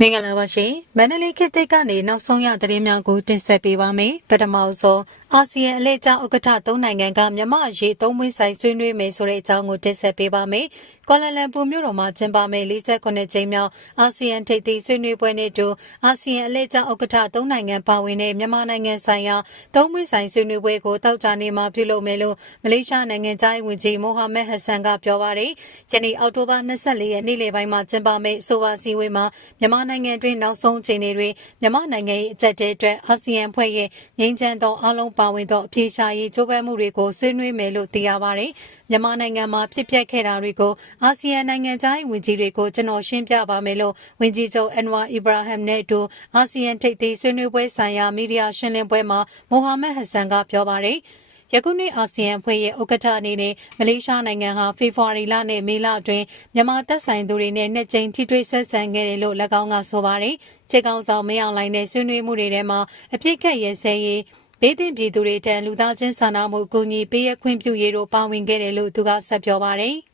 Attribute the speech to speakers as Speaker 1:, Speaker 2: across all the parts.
Speaker 1: မင်္ဂလာပါရှင်မန္တလေးခေတ်သစ်ကနေနောက်ဆုံးရသတင်းများကိုတင်ဆက်ပေးပါမယ်ပထမဆုံးအာဆီယံအလှည့်ကျဥက္ကဋ္ဌသုံးနိုင်ငံကမြန်မာအရေးသုံးမွေးဆိုင်ဆွေးနွေးမယ်ဆိုတဲ့အကြောင်းကိုတင်ဆက်ပေးပါမယ်ကွာလာလမ်ပူမြို့တော်မှာကျင်းပမယ့်48ကြိမ်မြောက်အာဆီယံထိပ်သီးဆွေးနွေးပွဲနဲ့အတူအာဆီယံအလှည့်ကျဥက္ကဋ္ဌသုံးနိုင်ငံပါဝင်တဲ့မြန်မာနိုင်ငံဆိုင်ရာသုံးမွေးဆိုင်ဆွေးနွေးပွဲကိုတောက်ကြနေမှာပြုလုပ်မယ်လို့မလေးရှားနိုင်ငံသားဝန်ကြီးမိုဟာမက်ဟက်ဆန်ကပြောပါတယ်ယနေ့အောက်တိုဘာ24ရက်နေ့လယ်ပိုင်းမှာကျင်းပမယ့်ဆိုပါစီဝေးမှာမြန်မာနိုင်ငံတွင်နောက်ဆုံးချိန်တွေတွင်မြန်မာနိုင်ငံ၏အကြက်တဲအတွက်အာဆီယံဖွဲ့ရဲ့ငြိမ်းချမ်းသောအလုံးပါဝင်သောအပြေရှားရေးကြိုးပမ်းမှုတွေကိုဆွေးနွေးမယ်လို့သိရပါတယ်။မြန်မာနိုင်ငံမှာဖြစ်ပျက်ခဲ့တာတွေကိုအာဆီယံနိုင်ငံသား၏ဝန်ကြီးတွေကိုကျွန်တော်ရှင်းပြပါမယ်လို့ဝန်ကြီးချုပ်အန်ဝါအီဘရာဟမ်နဲ့အတူအာဆီယံထိပ်သီးဆွေးနွေးပွဲဆိုင်ရာမီဒီယာရှင်းလင်းပွဲမှာမိုဟာမက်ဟက်ဆန်ကပြောပါတယ်။ယခုနှစ်အာဆီယံအဖွဲ့ရဲ့ဥက္ကဋ္ဌအနေနဲ့မလေးရှားနိုင်ငံဟာဖေဖော်ဝါရီလနဲ့မေလအတွင်းမြန်မာတပ်ဆိုင်သူတွေနဲ့နှစ်ကြိမ်ထိတွေ့ဆက်ဆံခဲ့တယ်လို့၎င်းကဆိုပါတယ်။ခြေကောင်းဆောင်မင်းအောင်လှိုင်နဲ့ဆွေးနွေးမှုတွေထဲမှာအပြစ်ခတ်ရဲစဲရေး ဘေးသင့်ပြည်သူတွေတန်လူသားချင်းစာနာမှုအကူအညီပေးရခွင့်ပြုရေးတို့ပါဝင်ခဲ့တယ်လို့သူကဆက်ပြောပါတယ်။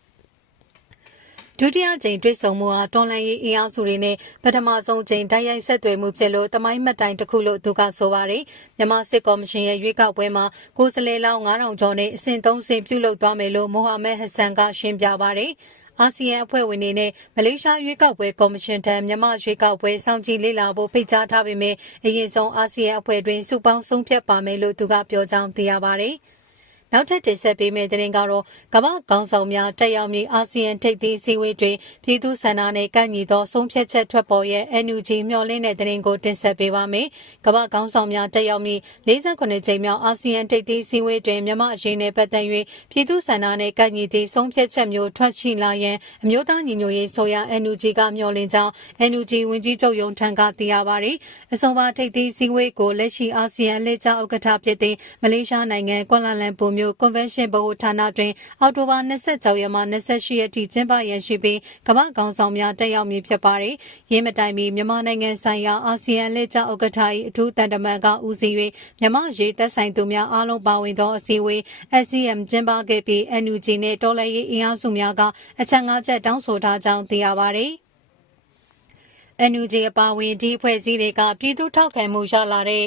Speaker 1: ဒုတိယကြိမ်တွေ့ဆုံမှုဟာတော်လန်ရေးအင်အားစုတွေနဲ့ပထမဆုံးကြိမ်တိုက်ရိုက်ဆက်သွယ်မှုဖြစ်လို့တမိုင်းမှတ်တိုင်တစ်ခုလို့သူကဆိုပါတယ်မြန်မာစစ်ကော်မရှင်ရဲ့ရွေးကောက်ပွဲမှာကိုယ်စားလှယ်လောင်း9000ကျော်နဲ့အဆင့်3ဆင့်ပြုလုပ်သွားမယ်လို့မိုဟာမက်ဟက်ဆန်ကရှင်းပြပါတယ် အာဆီယံအဖွဲ့ဝင်တွေနဲ့မလေးရှားရွေးကောက်ပွဲကော်မရှင်ထံမြန်မာရွေးကောက်ပွဲစောင့်ကြည့်လေ့လာဖို့ဖိတ်ကြားထားပေမဲ့အရင်ဆုံးအာဆီယံအဖွဲ့တွင်စုပေါင်းဆုံးဖြတ်ပါမယ်လို့သူကပြောကြောင်းသိရပါတယ်။ နောက်ထပ်တင်ဆက်ပေးမယ့်သတင်းကတော့ကမ္ဘာကောင်းဆောင်များတက်ရောက်မည့်အာဆီယံထိပ်သီးစည်းဝေးတွင်ပြည်သူ့ဆန္ဒနဲ့ကန့်ညီသောဆုံးဖြတ်ချက်ထွက်ပေါ်ရဲ့ NUG မျှော်လင့်တဲ့သတင်းကိုတင်ဆက်ပေးပါမယ်။ကမ္ဘာကောင်းဆောင်များတက်ရောက်မည့်48ကြိမ်မြောက်အာဆီယံထိပ်သီးစည်းဝေးတွင်မြန်မာအရေးနဲ့ပတ်သက်၍ပြည်သူ့ဆန္ဒနဲ့ကန့်ညီသည့်ဆုံးဖြတ်ချက်မျိုးထွက်ရှိလာရန်အမျိုးသားညီညွတ်ရေးဆိုရ NUG ကမျှော်လင့်ကြောင်း NUG ဝန်ကြီးချုပ်ရုံးထံကသိရပါသည်။အဆိုပါထိပ်သီးစည်းဝေးကိုလက်ရှိအာဆီယံလက်ကျဥက္ကဋ္ဌဖြစ်သည့်မလေးရှားနိုင်ငံကွာလာလမ်ပူမြို့ Convention ဗဟိုဌာနတွင်အောက်တိုဘာ26ရက်မှ28ရက်ထိကျင်းပရရှိပြီးကမ္ဘာကောင်ဆောင်များတက်ရောက်မည်ဖြစ်ပါတယ်။ရင်းမတိုင်မီမြန်မာနိုင်ငံဆိုင်ရာအာဆီယံလက်ကျဥက္ကဋ္ဌ၏အထူးတန်တမန်ကဦးစီး၍မြန်မာရေးသက်ဆိုင်သူများအားလုံးပါဝင်သောအစည်းအဝေး SCM ကျင်းပခဲ့ပြီး NUG နှင့်တော်လှန်ရေးအင်အားစုများကအချက်၅ချက်တောင်းဆိုထားကြောင်းသိရပါတယ်။ NUG အပါအဝင်ဒီအဖွဲ့အစည်းတွေကပြည်သူထောက်ခံမှုရလာတဲ့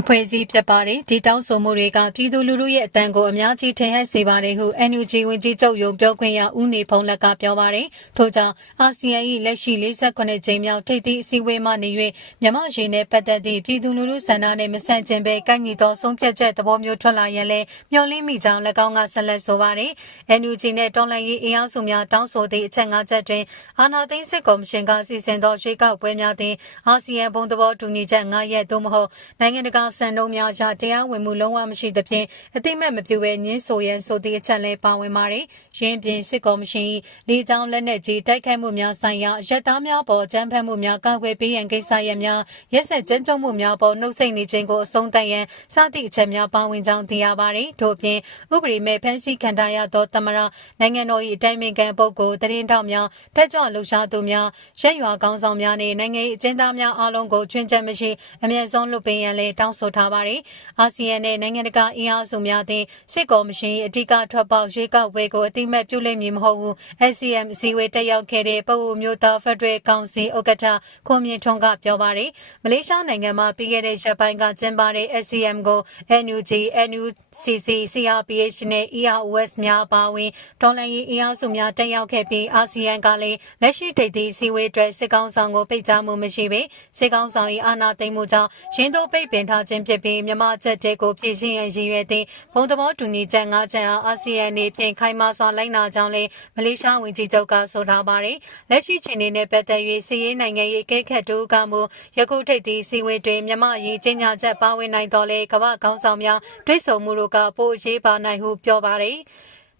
Speaker 1: အဖွဲ့အစည်းဖြစ်ပါတယ်ဒီတောင်းဆိုမှုတွေကပြည်သူလူထုရဲ့အတန်ကိုအများကြီးထင်ဟပ်စေပါတယ်ဟု NUG ဝန်ကြီးချုပ်ရုံပြောခွင့်ရဦးနေဖုံးလက်ကပြောပါတယ်ထို့ကြောင့်အာဆီယံ၏လက်ရှိ48ကြိမ်မြောက်ထိပ်သီးအစည်းအဝေးမှနေ၍မြန်မာရင်းနဲ့ပတ်သက်သည့်ပြည်သူလူထုဆန္ဒနဲ့မဆန့်ကျင်ဘဲကန့်ညီသောဆုံးဖြတ်ချက်သဘောမျိုးထွက်လာရန်လဲမျှော်လင့်မိကြောင်း၎င်းကဆက်လက်ဆိုပါတယ် NUG နဲ့တော်လှန်ရေးအင်အားစုများတောင်းဆိုသည့်အချက်၅ချက်တွင်အာဏာသိမ်းစစ်ကော်မရှင်ကစီစဉ်သောရွေးကောက်ပွဲများသည်အာဆီယံဘုံသဘောတူညီချက်၅ရက်သို့မဟုတ်နိုင်ငံတကာစံနှုန်းများအရတရားဝင်မှုလုံးဝမရှိသဖြင့်အတိမတ်မပြုဘဲညှင်းဆိုရန်ဆိုသည့်အချက်လည်းပါဝင်ပါတယ်။ရင်းပြင်စစ်ကော်မရှင်၏လေကြောင်းလက်နက်ကြီးတိုက်ခိုက်မှုများဆိုင်ရာရက်သားများပေါ်ကြမ်းဖက်မှုများကာကွယ်ပေးရန်ကိစ္စရပ်များရက်ဆက်ကြမ်းကြုတ်မှုများပေါ်နှုတ်ဆက်နေခြင်းကိုအဆုံးသတ်ရန်စသည့်အချက်များပါဝင်ကြောင်းသိရပါတယ်။ထို့အပြင်ဥပဒေမဲ့ဖမ်းဆီးခံထားရသောသမရနိုင်ငံတော်၏အတိုင်ပင်ခံပုဂ္ဂိုလ်တရင်တောက်များတက်ကြွလှုပ်ရှားသူများရက်ရွာကောင်းဆောင်များနှင့်နိုင်ငံ၏အကျဉ်းသားများအားလုံးကိုချွင်းချက်မရှိအမြင့်ဆုံးလွတ်ပေးရန်လည်းတောင်းဆိုထားပါတယ်။အာဆီယံနဲ့နိုင်ငံတကာအင်အားစုများသည့်စစ်ကော်မရှင်၏အဓိကထွက်ပေါက်ရွေးကောက်ပွဲကိုအတိမတ်ပြုလိမ့်မည်မဟုတ်ဘူး။ SCM အစည်းအဝေးတက်ရောက်ခဲ့တဲ့ပအိုမျိုးသားဖက်ဒရယ်ကောင်စီဥက္ကဋ္ဌခွန်မြင့်ထွန်းကပြောပါတယ်။မလေးရှားနိုင်ငံမှာပြီးခဲ့တဲ့ရက်ပိုင်းကကျင်းပတဲ့ SCM ကို NUG, NUCC, CRPH နဲ့ EROS များပါဝင်ဒေါ်လာရေးအင်အားစုများတက်ရောက်ခဲ့ပြီးအာဆီယံကလည်းလက်ရှိထိပ်သီးစည်းဝေးအတွက်စစ်ကောင်ဆောင်ကိုပိတ်ကြားမှုမရှိပေစစ်ကောင်ဆောင်၏အာဏာသိမ်းမှုကြောင့်ရင်းတို့ပိတ်ပင်ထားခြင်းဖြစ်ပြီးမြန်မာချက်တဲကိုပြည်စည်းရန်ရည်ရွယ်သည့်ဘုံသဘောတူညီချက်၅ချက်အားအာဆီယံနေဖြင့်ခိုင်မာစွာလိုက်နာကြောင်းလည်းမလေးရှားဝန်ကြီးချုပ်ကဆိုထားပါတယ်။လက်ရှိချိန်နေနဲ့ပတ်သက်၍စီးရေးနိုင်ငံရေးကိခတ်တူကမှုယခုထိပ်သီးစီဝေးတွင်မြန်မာရေးကြီးညာချက်ပါဝင်နိုင်တော်လဲကမ္ဘာကောင်းဆောင်များတွိတ်ဆုံမှုတို့ကပိုအရေးပါနိုင်ဟုပြောပါတယ်။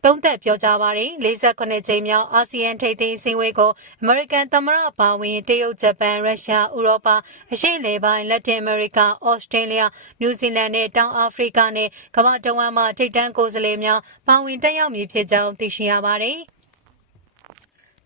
Speaker 1: သုံးသက်ပြောကြားပါတယ်48ကြိမ်မြောက်အာဆီယံထိပ်သီးစည်းဝေးကိုအမေရိကန်သမ္မတပါဝင်တရုတ်ဂျပန်ရုရှားဥရောပအရှေ့လေပိုင်းလက်တင်အမေရိကဩစတြေးလျနယူးဇီလန်နဲ့တောင်အာဖရိကနဲ့ကမ္ဘာတဝန်းမှထိပ်တန်းကိုယ်စားလှယ်များပါဝင်တက်ရောက်မည်ဖြစ်ကြောင်းသိရှိရပါတယ်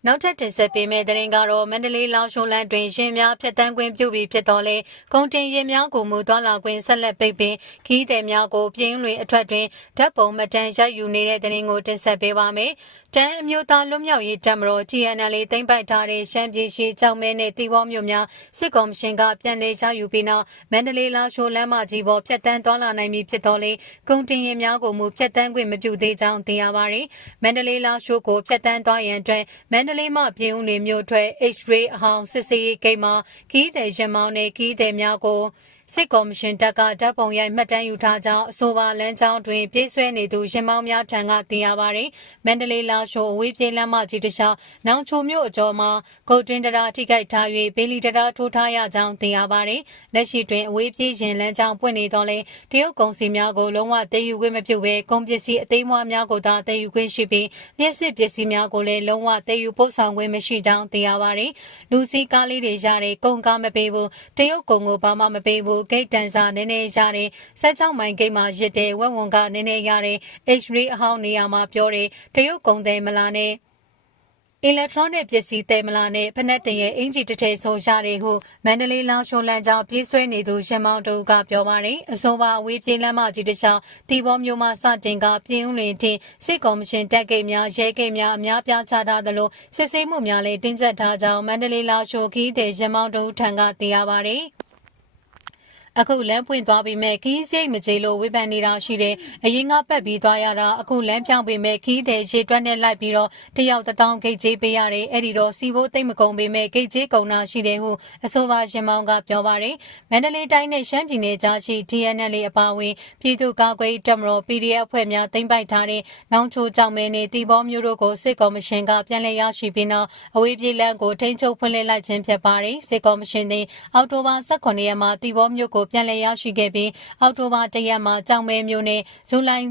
Speaker 1: နောက်ထပ်တင်ဆက်ပေးမယ့်သတင်းကတော့မန္တလေးလောင်ရှုံလန်းတွင်ရင်များဖြတ်တန်းခွင့်ပြုပြီးဖြစ်တော်လဲကုန်တင်ရင်များကိုမူသွားလာခွင့်ဆက်လက်ပိတ်ပင်ခီးသည်များကိုပြင်းလွင်အထွက်တွင်ဓာတ်ပုံမတန်ရိုက်ယူနေတဲ့သတင်းကိုတင်ဆက်ပေးပါမယ်။ တန်းအမျိုးသားလွတ်မြောက်ရေးတပ်မတော် TNL သိမ်းပိုက်ထားတဲ့ရှမ်းပြည်ရှိကြောင်မဲနဲ့တီဘောမြို့များစစ်ကော်မရှင်ကပြန်လည်ရယူပြီးနောက်မန္တလေးလောင်ရှိုလမ်းမကြီးပေါ်ဖြတ်တန်းသွားလာနိုင်ပြီဖြစ်တော်လေကုန်တင်ရင်များကိုမူဖြတ်တန်းခွင့်မပြုသေးကြောင်းသိရပါတယ်။မန္တလေးလောင်ရှိုကိုဖြတ်တန်းသွားရန်အတွက်မန္တလေးမှပြည်ဦးလေမြို့ထွက် H-ray အဟောင်းစစ်စေးဂိတ်မှာခီးသည်ရင်မောင်းနဲ့ခီးသည်များကို စစ်ကော်မရှင်တပ်ကဓာတ်ပုံရိုက်မှတ်တမ်းယူထားကြောင်းအဆိုပါလမ်းကြောင်းတွင်ပြေးဆွဲနေသူရင်မောင်းများထံကသိရပါသည်။မန္တလေးလာရှိုအဝေးပြေးလမ်းမကြီးတစ်လျှောက်နောင်ချိုမြို့အကျော်မှာဂုတ်တွင်တရာထိခိုက်ထား၍ဘေလီတရာထိုးထားရကြောင်းသိရပါသည်။လက်ရှိတွင်အဝေးပြေးရင်လမ်းကြောင်းပွင့်နေတော့လဲတရုတ်ကုန်စီများကိုလုံးဝတည်ယူခွင့်မပြုဘဲကုန်ပစ္စည်းအသေးမွှားများကိုသာတည်ယူခွင့်ရှိပြီးလျှက်စစ်ပစ္စည်းများကိုလည်းလုံးဝတည်ယူပို့ဆောင်ခွင့်မရှိကြောင်းသိရပါသည်။လူစီကားလေးတွေရတဲ့ကုန်ကားမပေးဘူးတရုတ်ကုန်ကိုဘာမှမပေးဘူးဂိတ်တန်စာနည်းနည်းရတယ်ဆက်ချောင်းမိုင်ဂိတ်မှာရစ်တဲ့ဝက်ဝန်ကနည်းနည်းရတယ် H-ray အဟောင်းနေရာမှာပြောတယ်တရုတ်ကုန်တယ်မလားနဲ့အီလက်ထရောနစ်ပစ္စည်းတဲမလာနဲ့ဖက်နက်တင်ရဲ့အင်ဂျီတစ်ထည်ဆိုရတယ်ဟုမန္တလေးလောင်ရှိုလန်ကြောင်ပြေးဆွဲနေသူရှင်မောင်တူကပြောပါတယ်အဆိုပါအဝေးပြေးလမ်းမကြီးတစ်လျှောက်တီဘောမျိုးမှစတင်ကပြင်းဦးလင်တင်စစ်ကော်မရှင်တက်ကိတ်များရဲကိတ်များအများပြားချထားသလိုစစ်ဆေးမှုများလည်းတင်းကျပ်ထားကြောင်းမန္တလေးလောင်ရှိုခီးတဲ့ရှင်မောင်တူထံကသိရပါတယ် အခုလမ်းပွင့်သွားပြီးမဲ့ခီးစိတ်မကြေလို့ဝေဖန်နေတာရှိတယ်အရင်ကပတ်ပြီးသွားရတာအခုလမ်းပြောင်းပြီးမဲ့ခီးတဲ့ရေတွက်နဲ့လိုက်ပြီးတော့တယောက်တစ်တောင်းဂိတ်ကြေးပေးရတယ်အဲ့ဒီတော့စီဘိုးသိမ့်မကုန်ပြီးမဲ့ဂိတ်ကြေးကုန်တာရှိတယ်ဟုအဆိုပါရှင်မောင်ကပြောပါတယ်မန္တလေးတိုင်းနဲ့ရှမ်းပြည်နယ်ကြားရှိ DNL အပါအဝင်ပြည်သူ့ကာကွယ်တပ်မတော် PDF အဖွဲ့များသိမ်းပိုက်ထားတဲ့နောင်ချိုကြောင်မဲနဲ့တီဘောမျိုးတို့ကိုစစ်ကော်မရှင်ကပြန်လည်ရရှိပြီးနောက်အဝေးပြေးလမ်းကိုထိန်းချုပ်ဖွင့်လှစ်လိုက်ခြင်းဖြစ်ပါတယ်စစ်ကော်မရှင်သည်အောက်တိုဘာ18ရက်မှာတီဘောမျိုးကိုပြန်လည်ရရှိခဲ့ပြီးအောက်တိုဘာ1ရက်မှာကြောင်မဲမျိုးနဲ့ဇူလိုင်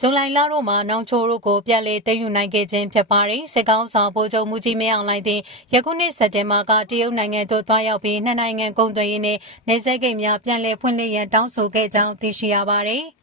Speaker 1: ဇူလိုင်လတို့မှာနောင်ချိုတို့ကိုပြန်လည်သိမ်းယူနိုင်ခဲ့ခြင်းဖြစ်ပါတယ်။စစ်ကောင်းဆောင်ဗိုလ်ချုပ်မူကြီးမင်းအောင်လှိုင်သည်ယခုနှစ်စက်တင်ဘာကတရုတ်နိုင်ငံသို့သွားရောက်ပြီးနှစ်နိုင်ငံကုန်သွယ်ရေးနဲ့နေဆက်ဂိတ်များပြန်လည်ဖွင့်လှစ်ရန်တောင်းဆိုခဲ့ကြောင်းသိရှိရပါတယ်။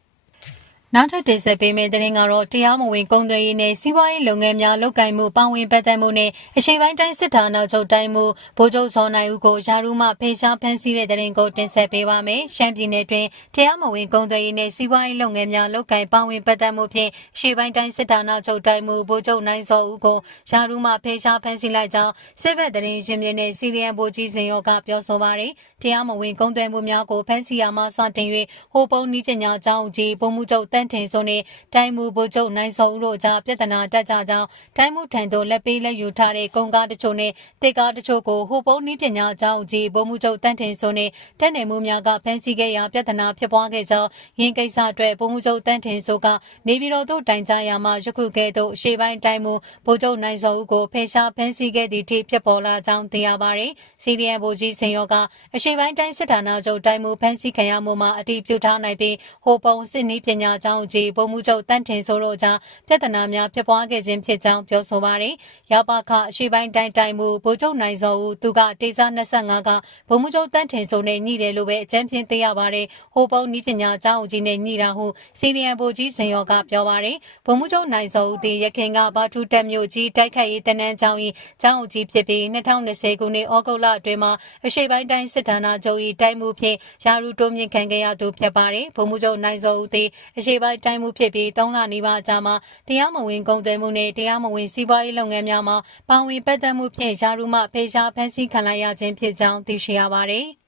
Speaker 1: နောက်ထပ်တင်ဆက်ပေးမယ့်သတင်းကတော့တရားမဝင်ကုန်သွယ်ရေးနဲ့စီးပွားရေးလုပ်ငန်းများလုပ်ကိုင်မှုပါဝင်ပတ်သက်မှုနဲ့အရှိန်ပိုင်းတိုင်းစစ်ဌာနချုပ်တိုင်းမှုဗိုလ်ချုပ်စောနိုင်ဦးကိုယာရုမှဖေရှားဖမ်းဆီးတဲ့သတင်းကိုတင်ဆက်ပေးပါမယ်။ရှမ်းပြည်နယ်တွင်တရားမဝင်ကုန်သွယ်ရေးနဲ့စီးပွားရေးလုပ်ငန်းများလုပ်ကိုင်ပါဝင်ပတ်သက်မှုဖြင့်အရှိန်ပိုင်းတိုင်းစစ်ဌာနချုပ်တိုင်းမှုဗိုလ်ချုပ်နိုင်စောဦးကိုယာရုမှဖေရှားဖမ်းဆီးလိုက်ကြောင်းစစ်ဘက်သတင်းရင်းမြစ်နဲ့စီရီယံဗိုလ်ကြီးစင်ရောကပြောဆိုပါရယ်တရားမဝင်ကုန်သွယ်မှုများကိုဖမ်းဆီးရမှစတင်၍ဟိုပုံနည်းပညာကျောင်းကြီးဗိုလ်မှုချုပ်တန်းထင်စုံနှင့်တိုင်းမှုဗိုလ်ချုပ်နိုင်စောဦးတို့ကြားပြဿနာတက်ကြကြောင်းတိုင်းမှုထံသို့လက်ပေးလက်ယူထားတဲ့ကုန်ကားတချို့နဲ့တေကားတချို့ကိုဟိုပုံနည်းပညာကျောင်းကြီးဗိုလ်မှုချုပ်တန်းထင်စုံနှင့်တက်နေမှုများကဖမ်းဆီးခဲ့ရာပြဿနာဖြစ်ပွားခဲ့ကြောင်းရင်းကိစ္စအတွက်ဗိုလ်မှုချုပ်တန်းထင်စုံကနေပြည်တော်သို့တိုင်ကြားရမှယခုကဲ့သို့ရှေ့ပိုင်းတိုင်းမှုဗိုလ်ချုပ်နိုင်စောဦးကိုဖေရှားဖမ်းဆီးခဲ့သည့်ထိဖြစ်ပေါ်လာကြောင်းသိရပါတယ်စီရီယံဗိုလ်ကြီးစင်ရောကအရှိပိုင်းတိုင်းစစ်ဌာနချုပ်တိုင်းမှုဖမ်းဆီးခံရမှုမှာအတိပြုထားနိုင်ပြီးဟိုပုံစစ်နည်းပညာကျောင်းကြီးဗိုလ်မှုချုပ်တန့်ထင်ဆိုတို့ကြားပြဿနာများဖြစ်ပွားခဲ့ခြင်းဖြစ်ကြောင်းပြောဆိုပါတယ်။ရပါခအရှိပိုင်းတိုင်းတိုင်းမှုဗိုလ်ချုပ်နိုင်စောဦးသူကတေစာ25ကဗိုလ်မှုချုပ်တန့်ထင်ဆိုနဲ့ညှိတယ်လို့ပဲအကြမ်းဖြင့်သိရပါတယ်။ဟိုပုံနည်းပညာကျောင်းကြီးနဲ့ညှိတာဟုစီနီယံဗိုလ်ကြီးစင်ရောကပြောပါတယ်။ဗိုလ်မှုချုပ်နိုင်စောဦးသည်ရခင်ကဘာထူတက်မြို့ကြီးတိုက်ခိုက်ရေးတနန်းကျောင်း၏ကျောင်းကြီးဖြစ်ပြီး2020ခုနှစ်ဩဂုတ်လအတွင်းမှာအရှိပိုင်းတိုင်းစစ်ဌာနချုပ်၏တိုင်းမှုဖြင့်ရာထူးတိုးမြင့်ခံခဲ့ရသူဖြစ်ပါတယ်။ဗိုလ်မှုချုပ်နိုင်စောဦးသည်အရှိပိုင်းတိုင်းမှုဖြစ်ပြီး3လနီးပါးကြာမှတရားမဝင်ကုန်သွယ်မှုနဲ့တရားမဝင်စီးပွားရေးလုပ်ငန်းများမှာပါဝင်ပတ်သက်မှုဖြင့်ရာထူးမှဖေရှားဖမ်းဆီးခံလိုက်ရခြင်းဖြစ်ကြောင်းသိရှိရပါတယ်။